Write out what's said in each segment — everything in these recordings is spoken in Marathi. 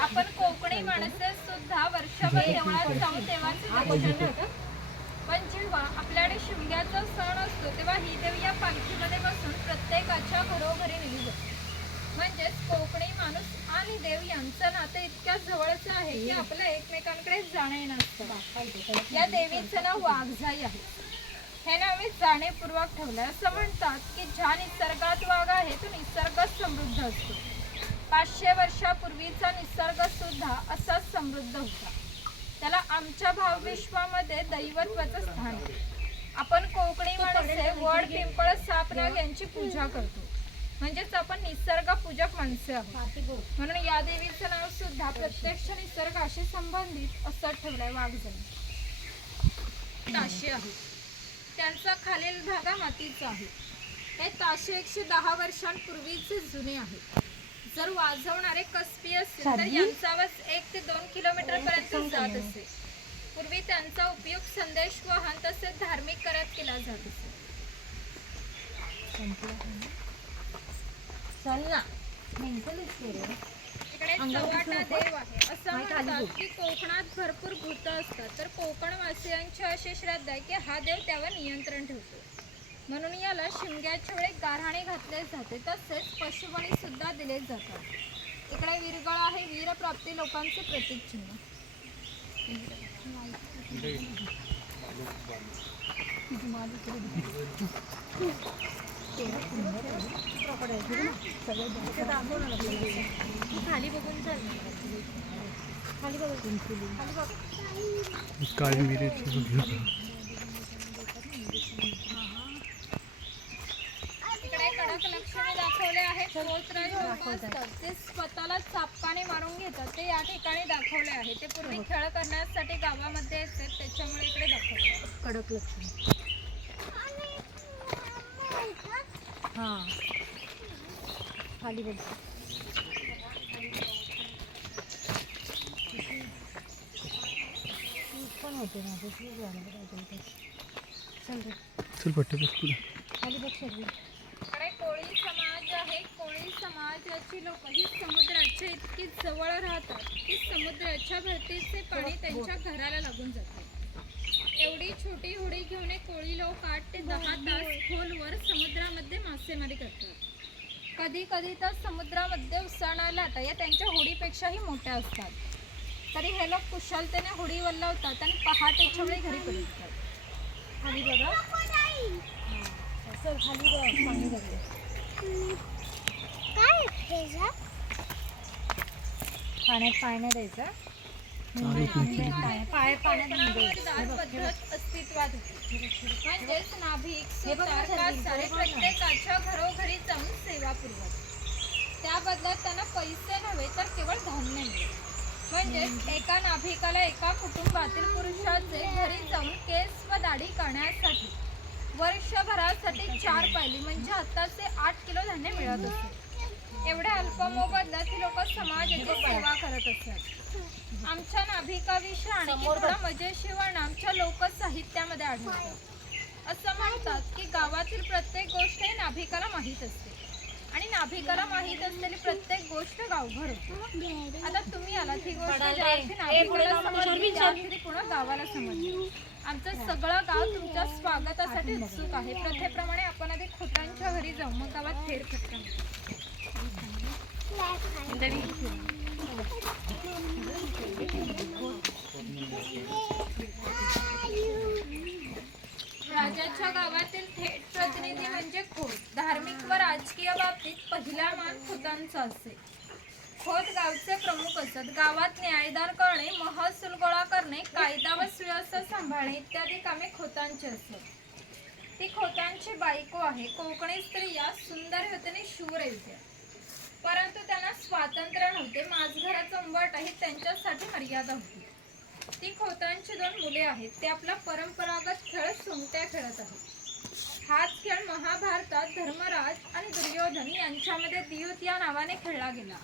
आपण कोकणी माणसे सुद्धा वर्षभर देवळात जाऊन देवाचे दर्शन पण जेव्हा आपल्याकडे शिमग्याचा सण असतो तेव्हा ही देवी या पालखीमध्ये बसून प्रत्येकाच्या घरोघरी नेली जाते. म्हणजेच कोकणी माणूस आणि देव यांचं नातं इतक्या जवळचं आहे की आपलं एकमेकांकडे जाणे नसतं. या देवीचं नाव वाघजाई आहे. हे नाव मी जाणीवपूर्वक ठेवलंय असं म्हणतात की ज्या निसर्गात वाघ आहे तो निसर्ग समृद्ध असतो. पाचशे वर्षापूर्वीचा निसर्ग सुद्धा असाच समृद्ध होता. त्याला आमच्या भावविश्वामध्ये दैवत्वाचं स्थान आहे. आपण कोकणी माणसे वड पिंपळ सापनाग यांची पूजा करतो. म्हणजेच आपण निसर्ग पूजक माणसे आहोत. म्हणून या देवीचं नाव सुद्धा प्रत्यक्ष निसर्गाशी संबंधित असं ठेवलंय वाघजण. ताशे आहे त्यांचा खालील भागा मातीचा आहे. हे ताशे एकशे दहा वर्षांपूर्वीचे जुने आहेत. जर वाजवणारे कसबी असतील तर यांचा आवाज एक ते दोन किलोमीटर पर्यंत जात असे पूर्वी त्यांचा उपयोग संदेश वाहन तसेच धार्मिक करात केला जात असे. इकडे चव्हाटा देव आहे. असं म्हणतात की कोकणात भरपूर भूत असतात. तर कोकणवासियांची अशी श्रद्धा आहे की हा देव त्यावर नियंत्रण ठेवतो. म्हणून याला शिमग्याच्या वेळी गारहाणे घातले जाते. तसेच पशुबळी सुद्धा दिले जातात. इकडे विरगळ आहे. वीरप्राप्ती लोकांचे प्रतीक चिन्ह खाली बघून चल. खाली बघ काळी मिरीची इकडे कडक लक्षणे दाखवले आहे पोतराज लोक असतात ते स्वतःला चापकाने मारून घेतात. ते या ठिकाणी दाखवले आहे. ते पूर्वी खेळ करण्यासाठी गावामध्ये येतात. त्याच्यामुळे इकडे दाखवले. कडक लक्ष्मी हा. खाली बघ. पण होते ना दुसरी झालं पाहिजे चल रे. चल पट्टे बस तुला खाली बघ सगळी. इकडे कोळी समाज समाजाची लोक ही समुद्राच्या इतकी जवळ राहतात की समुद्राच्या भरतीचे पाणी त्यांच्या घराला लागून जाते. एवढी छोटी होडी घेऊन कोळी लोक आठ ते दहा तास खोलवर समुद्रामध्ये मासेमारी करतात. कधी कधी तर समुद्रामध्ये उसळणाऱ्या या त्यांच्या होडीपेक्षाही मोठ्या असतात. तरी हे लोक कुशलतेने होडी वल्लवतात आणि पहाटेच्या वेळी घरी परततात खाली बघा. खाली बघ पाण्यात पाय नाही द्यायचं. पाय पाय पाण्यात नाही द्यायचं. हे बघ, हे बघ. पद्धत अस्तित्वात होती. म्हणजेच नाभिक हे बघ ना, सुतार सर, कासारे हे बघ ना. प्रत्येकाच्या घरोघरी जाऊन सेवा पुरवत त्या बदल्यात त्यांना पैसे नव्हे तर केवळ धान्य मिळत म्हणजेच एका नाभिकाला एका कुटुंबातील पुरुषाचे घरी जाऊन केस व दाढी करण्यासाठी वर्षभरासाठी चार पायली. म्हणजे आताचे आठ किलो धान्य मिळत असे एवढ्या अल्प मोबदल्यात ही लोक समाजाची सेवा करत असतात. आमच्या नाभिकाविषयी आणखी थोडा मजेशीर वर्णन आमच्या लोकसाहित्यामध्ये आढळतं. असं म्हणतात की गावातील प्रत्येक गोष्ट ही नाभिकाला माहीत असते. आणि नाभिकाला माहीत असलेली प्रत्येक गोष्ट गावभर होते. आता तुम्ही आलात ही गोष्ट नाभिकाला पूर्ण गावाला समजली. आमचं सगळं गाव तुमच्या स्वागतासाठी उत्सुक आहे. प्रथेप्रमाणे आपण आधी खोतांच्या घरी जाऊ मग गावात फेर फटका राजाच्या गावातील थेट प्रतिनिधी म्हणजे खोत. धार्मिक व राजकीय बाबतीत पहिला मान खोतांचा असे. खोत गावचे प्रमुख असत. गावात न्यायदान करणे महसूल गोळा करणे कायदा व सुव्यवस्था सांभाळणे इत्यादी कामे खोतांची असत. ती खोतांची बायको आहे. कोकणी स्त्रिया सुंदर होते आणि शूर येते परंतु त्यांना स्वातंत्र्य नव्हते. माझघराचा उंबट आहे त्यांच्यासाठी मर्यादा होती. ती खोतांची दोन मुले आहेत. ते आपला परंपरागत खेळ सोंगट्या खेळत आहेत. हाच खेळ महाभारतात धर्मराज आणि दुर्योधन यांच्यामध्ये दियुत या नावाने खेळला गेला.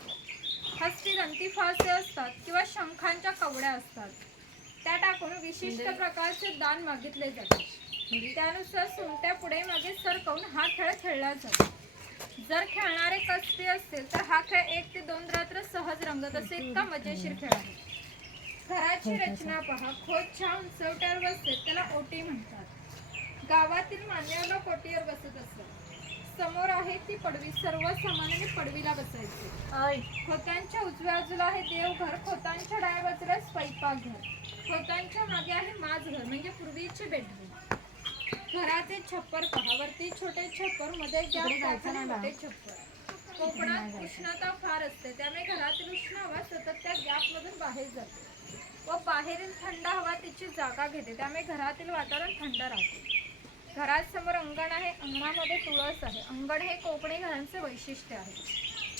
हस्ती दंती फासे असतात किंवा शंखांच्या कवड्या असतात. त्या टाकून विशिष्ट प्रकारचे दान मागितले जाते. त्यानुसार सुमट्या पुढे मागे सरकवून हा खेळ खेळला जातो. जर खेळणारे कसबी असतील तर हा खेळ एक ते दोन रात्र सहज रंगत असे इतका मजेशीर खेळ आहे. घराची रचना पहा. खोद छा उंचवट्यावर बसते. त्याला ओटी म्हणतात. गावातील मान्य लोक ओटीवर बसत असतात. समोर आहे ती पडवी. सर्व समानाने पडवीला बसायचे. खोतांच्या उजव्या बाजूला आहे देवघर. खोतांच्या डाव्या बाजूला स्वयंपाकघर. खोतांच्या मागे आहे माझघर म्हणजे पूर्वीचे बेडरूम. घराचे छप्पर पहा. वरती छोटे छप्परमध्ये मोठे छप्पर. कोकणात उष्णता फार असते. त्यामुळे घरातील उष्ण हवा सतत त्या गॅप मधून बाहेर जाते. व बाहेरील थंड हवा तिची जागा घेते. त्यामुळे घरातील वातावरण थंड राहते. घरात समोर अंगण आहे. अंगणामध्ये तुळस आहे. अंगण हे कोकणी घरांचे वैशिष्ट्य आहे.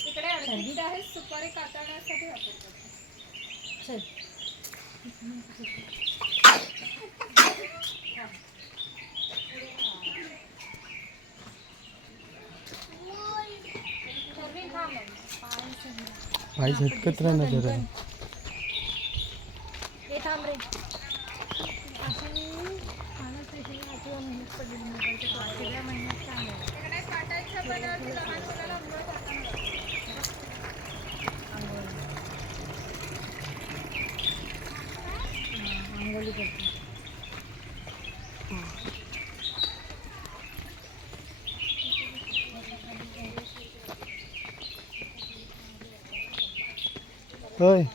इकडे अडकित आहे सुपारी कातरण्यासाठी वापरतात पूर्वी हा मग. पाय झटकत राहणार जरा हे। थांब Bye.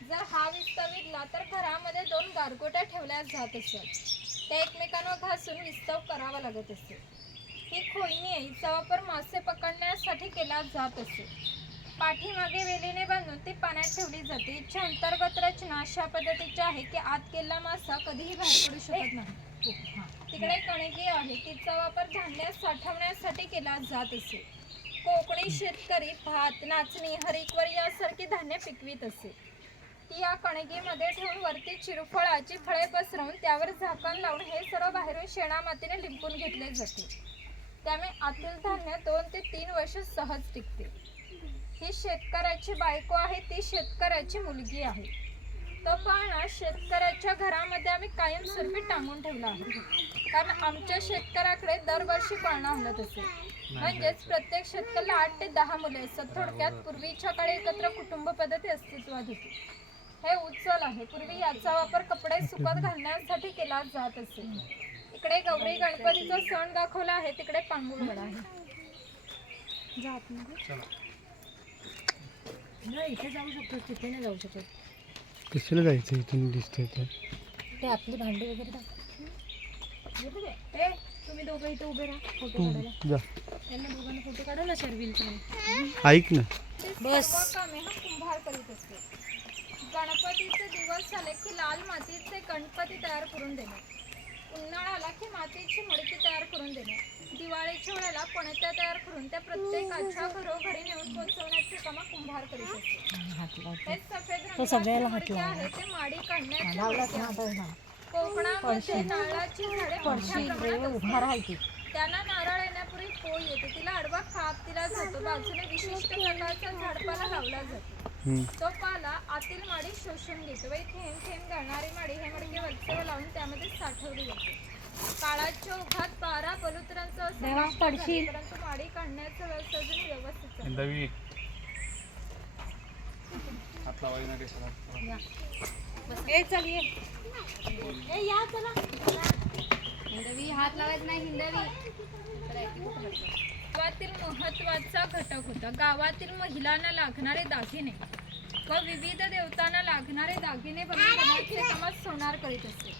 जर हा विस्तवितला तर घरामध्ये दोन गारगोट्या ठेवल्या जात असत त्या एकमेकांवर घासून विस्तव करावा लागत असे ही खोईनी आहे हिचा वापर मासे पकडण्यासाठी केला जात असे पाठीमागे वेलीने बांधून ती पाण्यात ठेवली जाते. इच्छा अंतर्गत रचना अशा पद्धतीची आहे की आत केलेला मासा कधीही बाहेर पडू शकत नाही. तिकडे कणकी आहे. तिचा वापर धान्य साठवण्यासाठी केला जात असे कोकणी शेतकरी भात नाचणी हरिकवर यासारखी धान्य पिकवीत असे ती या कणगीमध्ये ठेवून वरती चिरफळाची फळे पसरवून त्यावर झाकण लावून हे सर्व बाहेरून शेणामातीने लिंपून घेतले जाते. त्यामुळे आतील धान्य दोन ते तीन वर्ष सहज टिकते. ही शेतकऱ्याची बायको आहे ती शेतकऱ्याची मुलगी आहे. तो पाळणा शेतकऱ्याच्या घरामध्ये आम्ही कायमस्वरूपी टांगून ठेवला आहे. कारण आमच्या शेतकऱ्याकडे दरवर्षी पाळणा हलत असे. म्हणजेच प्रत्येक शेतकऱ्याला आठ ते दहा मुले असतात. थोडक्यात पूर्वीच्या काळी एकत्र कुटुंब पद्धती अस्तित्वात होती. हे उचल आहे. पूर्वी याचा वापर कपडे सुकत घालण्यासाठी केला जात असे. इकडे गौरी गणपतीचा सण दाखवला आहे. तिकडे पांगुळगड आहे. जात नाही इथे जाऊ शकतो. तिथे नाही जाऊ शकत. कशाला जायचं? इथून दिसतंय ते. आपली भांडी वगैरे टाक. ए तुम्ही दोघं इथे उभे राहा. फोटो तू काढायला. जा. त्यांना दोघांना फोटो काढा ना शर्विलचा. ऐक ना. बस. हा कुंभार करीत असतो. गणपतीचे दिवस झाले की लाल मातीचे गणपती तयार करून देणे. उन्हाळा आला की मातीची मडकी तयार करून देणे. दिवाळीच्या वेळेला पणत्या तयार करून त्या प्रत्येकाच्या घरोघरी नेऊन पोहोचवण्याचे काम कुंभार करीत असतो सफेद रंगाचे मडके. आहे ते माडी काढण्याचे मडके कोकणामध्ये नारळाची झाडे मोठ्या प्रमाणात असतात. त्यांना नारळ येण्यापूर्वी पोळ येते. तिला आडवा खाप दिला जातो बाजूने विशिष्ट प्रकारचा झाडपाला लावला जातो. तो पाला आतील माडी शोषून घेतो. व थेंब थेंब गळणारी माडी हे मडके वरचेवर लावून त्यामध्ये साठवली जाते. काळाच्या ओघात बारा पडशील. परंतु माडी काढण्याचं व्यवस्था अजून व्यवस्थित चालू आहे. दवी हात लावायला नाही देशाला. ए चल ये. ए, या चला. हिंदवी हात लावायचं नाही हिंदवी. गावातील महत्त्वाचा घटक होता. गावातील महिलांना लागणारे दागिने. व विविध देवतांना लागणारे दागिने बनवून कामात सोनार करीत असे.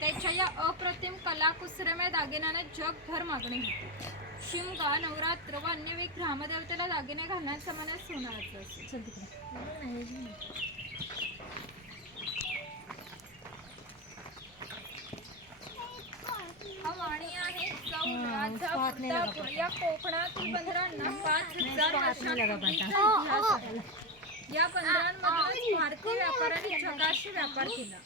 त्याच्या या अप्रतिम कलाकुसरमय दागिन्याने जगभर मागणी होती. शिमगा नवरात्र व अन्य ग्रामदेवतेला दागिने घालण्याचं मनात सोनाराचं असे चल तिकडे हा वाणी आहे चौराचा फुटापूर या कोकणातील बंदरांना पाच हजार आहे. या बंदरांमधूनच भारतीय व्यापाऱ्यांनी जगाशी व्यापार केला.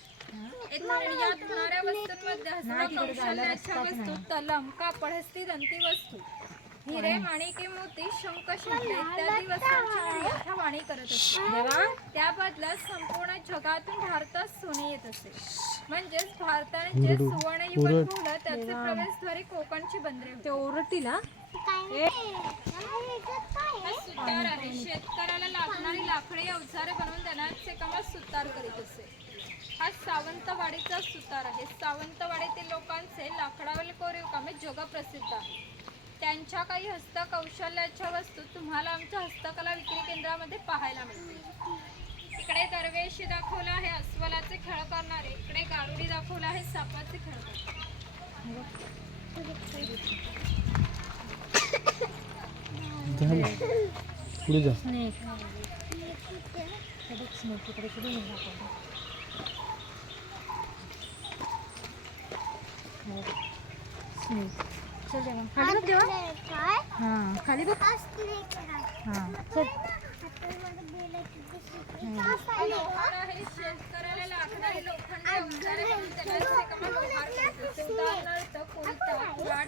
एकूण निर्यात होणाऱ्या वस्तूंमध्ये हस्तकौशल्याच्या वस्तू तलम कापड हस्तिदंती वस्तू. हिरे माणिके मोती शंख शिंपले इत्यादी वस्तूंची निर्यात वाणी करत असते. त्या बदल्यात संपूर्ण जगातून भारतात सोने येत असे. म्हणजेच भारताने जे सुवर्ण युग त्याचे प्रवेशद्वारे कोकणची बंदरे होती. ते ओरडतील हा सुतार आहे. शेतकऱ्याला लागणारी लाकडी अवजारे बनवून देण्याचे काम हा सुतार करीत असे. हा सावंतवाडीचा सुतार आहे. सावंतवाडीतील लोकांचे लाकडावरील कोरीव कामे जगप्रसिद्ध आहे. त्यांच्या काही हस्तकौशल्याच्या वस्तू तुम्हाला आमच्या हस्तकला विक्री केंद्रामध्ये पाहायला मिळतील. इकडे दरवेशी दाखवला आहे अस्वलाचे खेळ करणारे. इकडे गारुडी दाखवला आहे सापाचे खेळ करणारे. झालं. हो. चल खाली बघ हां खाली बघ. हां चल.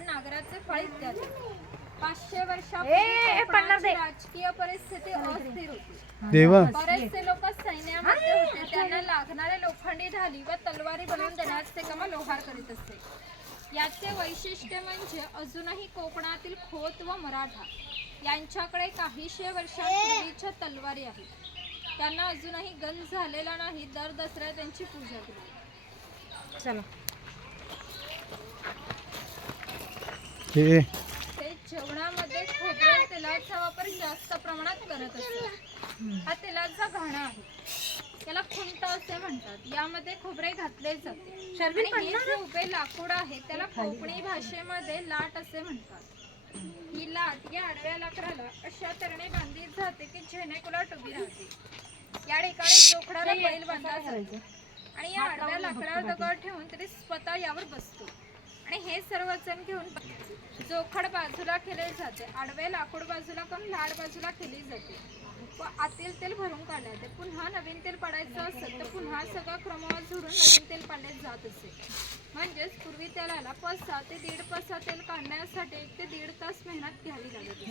नागराचे फळ इत्यादी पाचशे वर्षापूर्वी. राजकीय परिस्थिती अस्थिर होती देवा बरेचसे लोक सैन्यामध्ये होते. त्यांना लागणारे लोखंडी ढाली व तलवारी बनवून देण्याचे काम लोहार करीत असते. याचे वैशिष्ट्य म्हणजे अजूनही कोकणातील खोत व मराठा यांच्याकडे काहीशे वर्षांपूर्वीच्या तलवारी आहेत. त्यांना अजूनही गंज झालेला नाही दर दसऱ्या त्यांची पूजा केली चला. हे ते जेवणामध्ये खोबऱ्या तेलाचा वापर जास्त प्रमाणात करत असतात. हा तेलाचा घाणा आहे. त्याला खुंट असे म्हणतात. यामध्ये खोबरे घातले जाते. आणि हे जे उभे लाकूड आहे त्याला कोकणी भाषेमध्ये लाट असे म्हणतात. ही लाट या आडव्या लाकडाला अशा तऱ्हेने बांधली जाते की जेणेकुलाट उभी राहते. या ठिकाणी जोखडाला बैल बांधला जातो. आणि या आडव्या लाकडावर दगड ठेवून तरी स्वतः यावर बसतो. आणि हे सर्व जण घेऊन जोखड बाजूला केले जाते. आडवे लाकूड बाजूला करून लाड बाजूला केली जाते. आतील तेल भरून जाते पुन्हा नवीन तेल पाडायचं असेल तर पुन्हा सगळं क्रमवार झोडून नवीन तेल पाडले जात असे. म्हणजेच पूर्वी तेलाला पसा ते दीड पसा तेल काढण्यासाठी एक ते दीड तास मेहनत घ्यावी लागत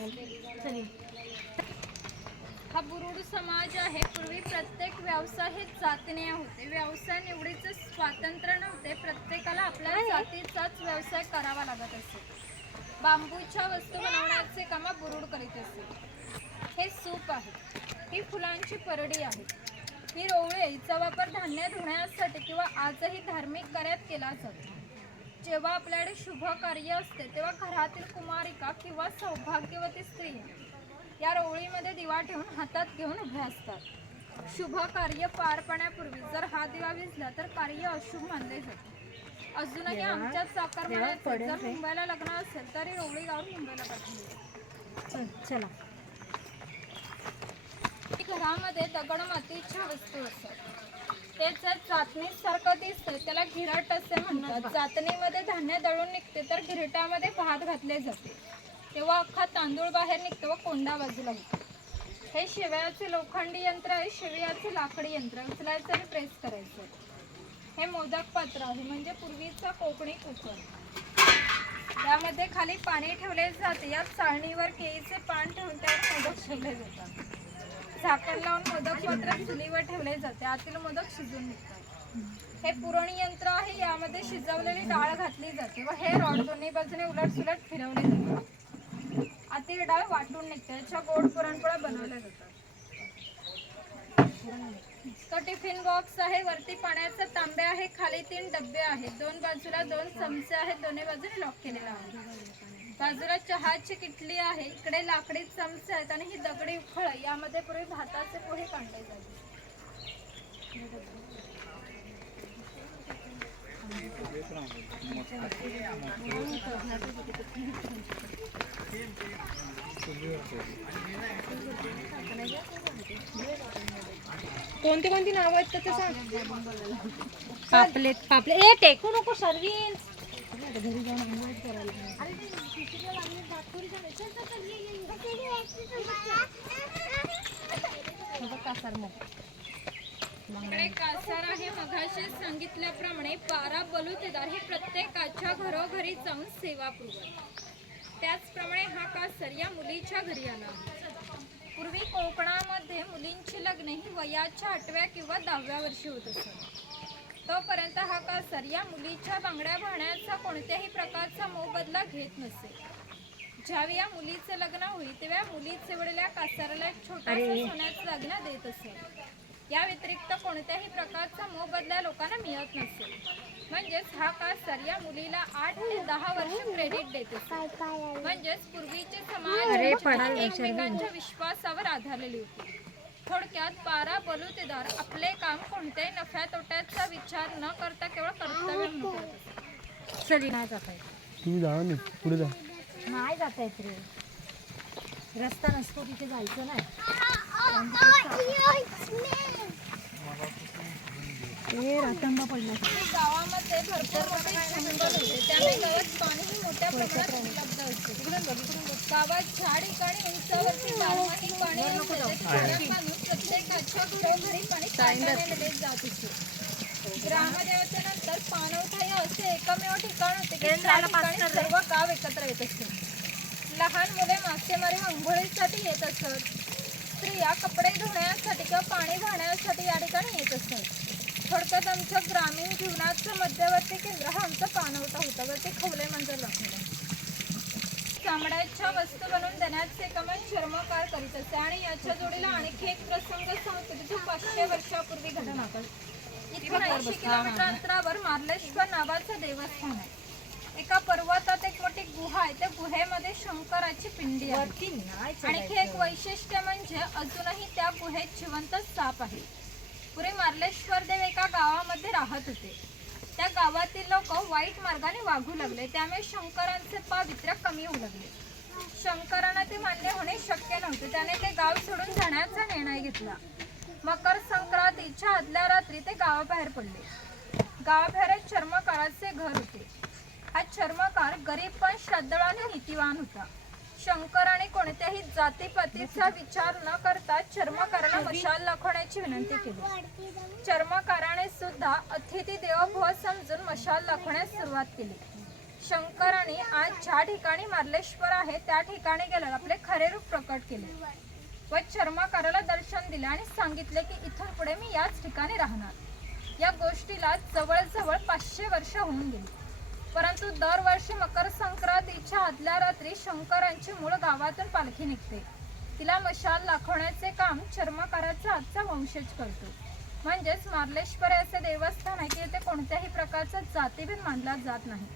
हा बुरुड समाज आहे. पूर्वी प्रत्येक व्यवसाय हे जातीने होते. व्यवसाय निवडीचे स्वातंत्र्य नव्हते. प्रत्येकाला आपल्या जातीचाच व्यवसाय करावा लागत असे. बांबूच्या वस्तू बनवण्याचे काम बुरुड करीत असे. हे सूप आहे. ही फुलांची परडी आहे. ही रोवळे हिचा वापर धान्य धुण्यासाठी किंवा आजही धार्मिक कार्यात केला जातो. जेव्हा आपल्याकडे शुभ कार्य असते तेव्हा घरातील कुमारिका किंवा सौभाग्यवती स्त्री या रोवळीमध्ये दिवा ठेवून हातात घेऊन उभ्या असतात. शुभ कार्य पार पाडण्यापूर्वी जर हा दिवा विझला तर कार्य अशुभ मानले जाते. अजूनही आमच्या चाकरमान्यात जर मुंबईला लग्न असेल तरी रोवळी गावून मुंबईला पाठवली चला. घरामध्ये दगड मातीच्या वस्तू असतात. ते जर चाचणीसारखं दिसतं त्याला घिरट असे म्हणतात. चाचणीमध्ये धान्य दळून निघते तर घिरटामध्ये भात घातले जाते. तेव्हा अख्खा तांदूळ बाहेर निघतो व कोंडा बाजूला होतो हे शिवयाचे लोखंडी यंत्र आहे. शेवयाचे लाकडी यंत्र उचलायचं आणि प्रेस करायचं. हे मोदक पात्र आहे म्हणजे पूर्वीचा कोकणी कुकर. त्यामध्ये खाली पाणी ठेवले जाते. या चाळणीवर केळीचे पान ठेवून त्यावर मोदक ठेवले जातात. झाकण लावून मोदक पात्र चुलीवर ठेवले जाते. आतील मोदक शिजून निघतात. हे पुरणी यंत्र आहे यामध्ये शिजवलेली डाळ घातली जाते व हे रॉड दोन्ही बाजूने उलट सुलट फिरवले जाते. आतील डाळ वाटून निघते याच्या गोड पुरणपोळ्या बनवल्या जातात. तो टिफिन बॉक्स आहे वरती पाण्याचा तांबे आहे खाली तीन डबे आहेत. दोन बाजूला दोन चमचे आहेत दोन्ही बाजूने लॉक केलेला आहे. बाजूला चहाची किटली आहे. इकडे लाकडी चमचे आहेत आणि ही दगडी आहे. यामध्ये पूर्वी भाताचे पोहे काढले कोणती कोणती नाव आहेत तर ते सांग. पापलेट. पापलेट. ए टेकू नको सर्विन घरी जाऊन करायला. कासार आहे. सांगितल्याप्रमाणे बारा बलुतेदार हे प्रत्येकाच्या घरोघरी जाऊन सेवा पुरवत. त्याचप्रमाणे हा कासर या मुलीच्या घरी आला. पूर्वी कोकणामध्ये मुलींची लग्न ही वयाच्या आठव्या किंवा दहाव्या वर्षी होत असत. तोपर्यंत हा कासर या मुलीच्या बांगड्या भाण्याचा कोणत्याही प्रकारचा मोबदला घेत नसे. ज्यावेळी या मुलीचे लग्न होईल तेव्हा मुलीचे वडील या कासाराला एक सोन्याचं लग्न देत असे या व्यतिरिक्त कोणत्याही प्रकारचा मोबदला लोकांना मिळत नसेल. म्हणजेच हा कासर या मुलीला आठ ते दहा वर्ष क्रेडिट देत असे म्हणजेच पूर्वीचे समाज एकमेकांच्या विश्वासावर आधारलेले होते. थोडक्यात बारा बलुतेदार आपले काम कोणत्याही नफ्या तोट्याचा विचार न करता केवळ कर्तव्य म्हणून करत असत. चली नाही जाता तुम्ही जावा नाही पुढे जा. नाही जाता येत रे. रस्ता नसतो तिथे जायचं नाही. रातंबा पडला. गावामध्ये भरपूर मोठ्या प्रमाणात उपलब्ध असते गावात उंचावरती बारमाही पाणी असते पाणी प्रत्येकाच्या घरोघरी पाणी काढण्यात नेले जात असे ग्रामदेवतेनंतर पाणवठा हे असे एकमेव ठिकाण होते की सर्व गाव एकत्र येत असते. लहान मुले मासेमारी आंघोळीसाठी येत असत. स्त्रिया कपडे धुण्यासाठी किंवा पाणी वाहण्यासाठी या ठिकाणी येत असतात थोडक्यात आमच्या ग्रामीण जीवनाचं मध्यवर्ती केंद्र हा आमचा पानवटा होता व ते खवले मंजर दाखवलं चामड्याच्या वस्तू बनवून देण्याचे कमान चर्मकार करीत असते आणि याच्या जोडीला आणखी एक प्रसंग सांगतो की जो पाचशे वर्षापूर्वी घडला होता. इथून ऐंशी किलोमीटर अंतरावर मार्लेश्वर नावाचं देवस्थान आहे. एका पर्वतात एक मोठी गुहा आहे. त्या गुहेमध्ये शंकराची पिंडी आहे. आणखी एक वैशिष्ट्य म्हणजे अजूनही त्या गुहेत जिवंत साप आहे. पुढे मार्लेश्वर देव एका गावामध्ये राहत होते. त्या गावातील लोक वाईट मार्गाने वागू लागले. त्यामुळे शंकरांचे पावित्र्य कमी होऊ लागले. शंकरांना ते मान्य होणे शक्य नव्हते. त्याने ते गाव सोडून जाण्याचा निर्णय घेतला. मकर संक्रांतीच्या आदल्या रात्री ते गावाबाहेर पडले. गावाबाहेर चर्मकाराचे घर होते. हा चर्मकार गरीब पण श्रद्धाळू आणि नीतिवान होता. शंकराने कोणत्याही जातीपातीचा विचार न करता चर्मकाराला मशाल दाखवण्याची विनंती केली. चर्मकाराने सुद्धा अतिथी देवभव समजून मशाल दाखवण्यास सुरुवात केली. शंकराने आज ज्या ठिकाणी मार्लेश्वर आहे त्या ठिकाणी गेल्यावर आपले खरे रूप प्रकट केले. व चर्मकाराला दर्शन दिले आणि सांगितले की इथून पुढे मी याच ठिकाणी राहणार. या गोष्टीला जवळजवळ पाचशे वर्ष होऊन गेली. परंतु दरवर्षी मकर संक्रांतीच्या आदल्या रात्री शंकरांची मूळ गावातून पालखी निघते. तिला मशाल दाखवण्याचे काम चर्मकाराचा आजचा वंशज करतो. म्हणजेच मार्लेश्वर असे देवस्थान आहे की येथे कोणत्याही प्रकारचा जातीभेद मानला जात नाही.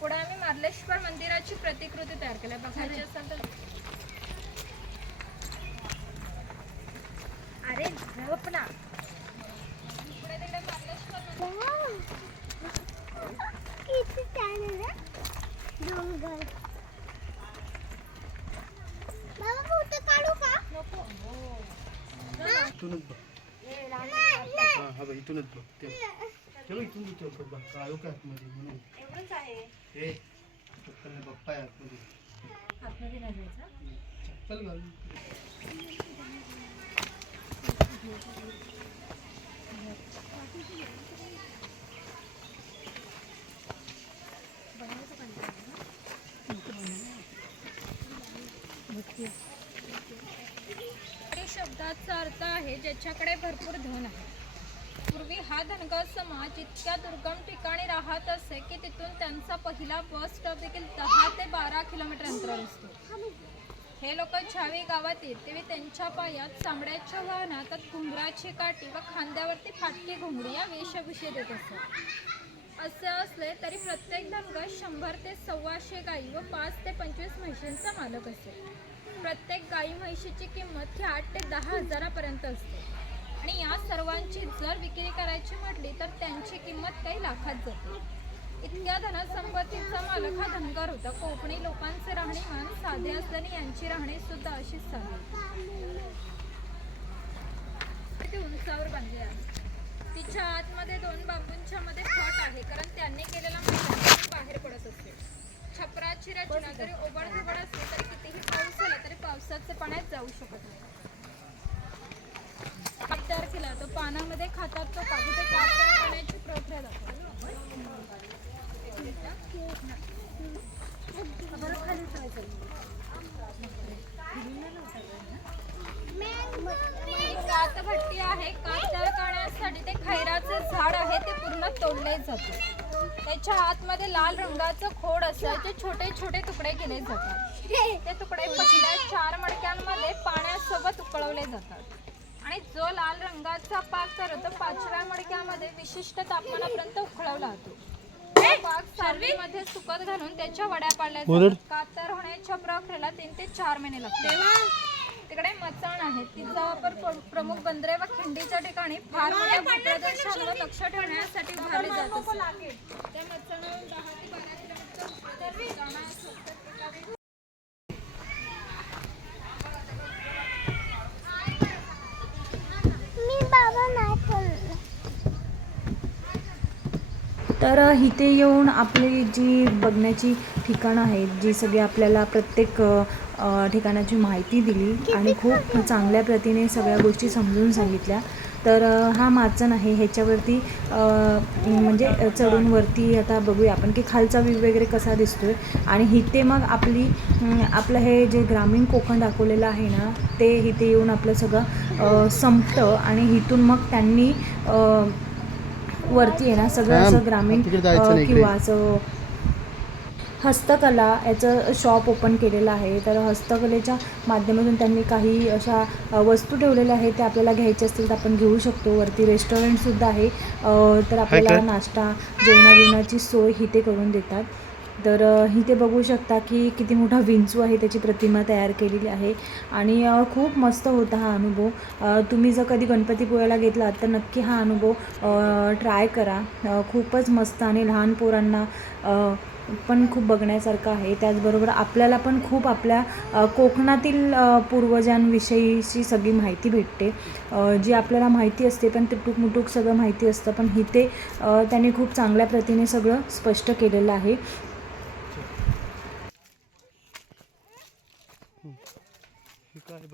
पुढे आम्ही मार्लेश्वर मंदिराची प्रतिकृती तयार केली बघायची असेल तर अरे गप ना पुढे तिकडे मार्लेश्वर मंदिर इथूनच बघ हा हा बघ इथूनच बघ ते चलो इथून काळो का आतमध्ये म्हणून. एवढंच आहे. हे चप्पल नाही, बाप्पा आहे आतमध्ये. आतमध्ये नाही जायचं? चप्पल मराठी शब्दाचा अर्थ आहे ज्याच्याकडे भरपूर धन आहे. पूर्वी हा धनगर समाज इतक्या दुर्गम ठिकाणी राहत असे की तिथून त्यांचा पहिला बस स्टॉप देखील दहा ते बारा किलोमीटर अंतरावर असतो. हे लोक छावी गावात येते त्यांच्या पायात चामड्याच्या वाहनात घुंगराची काठी व खांद्यावरती फाटकी घुंगडी या वेशभूषे देत असतात. असे असले तरी प्रत्येक धनगर शंभर ते सव्वाशे गाई व पाच ते पंचवीस म्हशींचा मालक असेल प्रत्येक गाई म्हशीची किंमत ही आठ ते दहा हजारापर्यंत असते. आणि या सर्वांची जर विक्री करायची म्हटली तर त्यांची किंमत काही लाखात जाते. इतक्या धनसंपत्तीचा मालक हा धनगर होता. कोकणी लोकांचे राहणीमान साधे असल्याने यांची राहणी सुद्धा अशीच साधी ती उंचावर बांधली आहे. तिच्या आतमध्ये दोन बांबूंच्या मध्ये फट आहे. कारण त्यांनी केलेला मैदान बाहेर पडत असते. छपराची रचना जरी ओबड धबड असली तरी कितीही पाऊस आला तरी पावसाचे पाण्यात जाऊ शकत नाही. तयार केला तो पानामध्ये खातात तो कापू ते काप करण्याची प्रक्रिया जातो भट्टी आहे. कात तयार करण्यासाठी ते खैराचं झाड आहे ते पूर्ण तोडले जाते. त्याच्या आतमध्ये लाल रंगाचं खोड असायचे छोटे छोटे तुकडे केले जातात. ते तुकडे पहिल्या चार मडक्यांमध्ये पाण्यासोबत उकळवले जातात. आणि जो लाल रंगाचा पाक करतो पाचव्या मडक्यामध्ये विशिष्ट तापमानापर्यंत उकळवला जातो तो पाक सावलीमध्ये सुकत घालून त्याच्या वड्या पाडल्या जातात. कातर होण्याच्या प्रक्रियेला तीन ते चार महिने लागतात. तिकडे मचाण आहे. तिचा वापर प्र- प्रमुख बंदरे व खिंडीच्या ठिकाणी फार मोठ्या लक्ष ठेवण्यासाठी उभारले जात. त्या मचाणावरून दहा ते बारा किलोमीटर तर इथे येऊन आपली जी बघण्याची ठिकाणं आहेत जी सगळी आपल्याला प्रत्येक ठिकाणाची माहिती दिली आणि खूप चांगल्या प्रतीने सगळ्या गोष्टी समजून सांगितल्या. तर हा माचन आहे. ह्याच्यावरती म्हणजे चढून वरती आता बघूया आपण की खालचा व्यू वगैरे कसा दिसतोय. आणि इथे मग आपली आपलं हे जे ग्रामीण कोकण दाखवलेलं आहे ना ते इथे येऊन आपलं सगळं संपतं आणि इथून मग त्यांनी वरती आहे ना सगळं. असं ग्रामीण. किंवा असं हस्तकला याचं शॉप ओपन केलेलं आहे तर हस्तकलेच्या माध्यमातून त्यांनी काही अशा वस्तू ठेवलेल्या आहेत त्या आपल्याला घ्यायच्या असतील तर आपण घेऊ शकतो वरती रेस्टॉरंटसुद्धा आहे तर आपल्याला? नाश्ता जेवणा बिवणाची सोय इथे करून देतात तर इथे बघू शकता की किती मोठा विंचू आहे त्याची प्रतिमा तयार केलेली आहे. आणि खूप मस्त होता हा अनुभव. तुम्ही जर कधी गणपतीपुळ्याला घेतलात तर नक्की हा अनुभव ट्राय करा. खूपच मस्त आणि लहान पोरांना पण खूप बघण्यासारखं आहे. त्याचबरोबर आपल्याला पण खूप आपल्या कोकणातील पूर्वजांविषयीची सगळी माहिती भेटते. जी आपल्याला माहिती असते पण तुटूक मुटूक सगळं माहिती असतं. पण इथे त्याने खूप चांगल्या प्रतीने सगळं स्पष्ट केलेलं आहे ही काय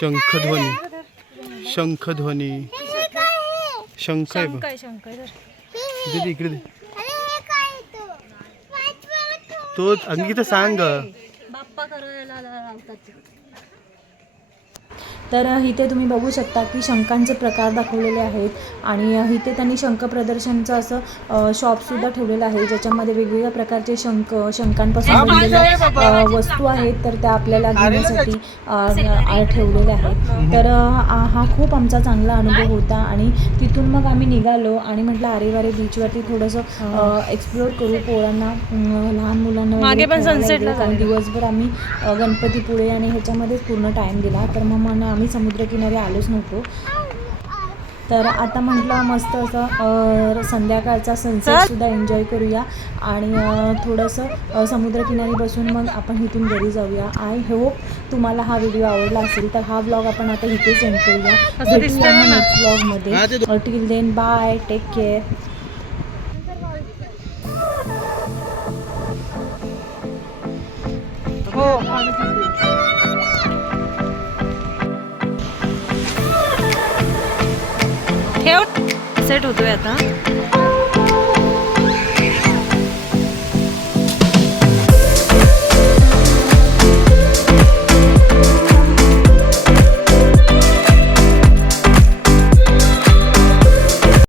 शंखध्वनी. शंखध्वनी. शंख आहे बघ. काय इकडे दे. तो अंकिता सांग. बाप्पा करायला लावतात. तर इथे तुम्ही बघू शकता की शंखांचे प्रकार दाखवलेले आहेत आणि इथे त्यांनी शंख प्रदर्शनचं असं शॉपसुद्धा ठेवलेलं आहे. ज्याच्यामध्ये वेगवेगळ्या प्रकारचे शंख शंखांपासून बनलेल्या वस्तू आहेत तर त्या आपल्याला घेण्यासाठी ठेवलेल्या आहेत. तर हा खूप आमचा चांगला अनुभव होता आणि तिथून मग आम्ही निघालो आणि म्हटलं अरे वारे बीचवरती थोडंसं एक्सप्लोअर करू पोरांना लहान मुलांना वगैरे. कारण दिवसभर आम्ही गणपतीपुळे आणि ह्याच्यामध्येच पूर्ण टाईम दिला. तर मग म्हणून आम्ही समुद्रकिनारी आलोच नव्हतो. तर आता म्हटलं मस्त असं संध्याकाळचा सनसेटसुद्धा एन्जॉय करूया. आणि थोडंसं समुद्रकिनारी बसून मग आपण इथून घरी जाऊया. आय होप तुम्हाला हा व्हिडिओ आवडला असेल तर हा ब्लॉग आपण आता इथेच एंड करूया. भेटूया नेक्स्ट ब्लॉगमध्ये till then bye take care set होतोय आता.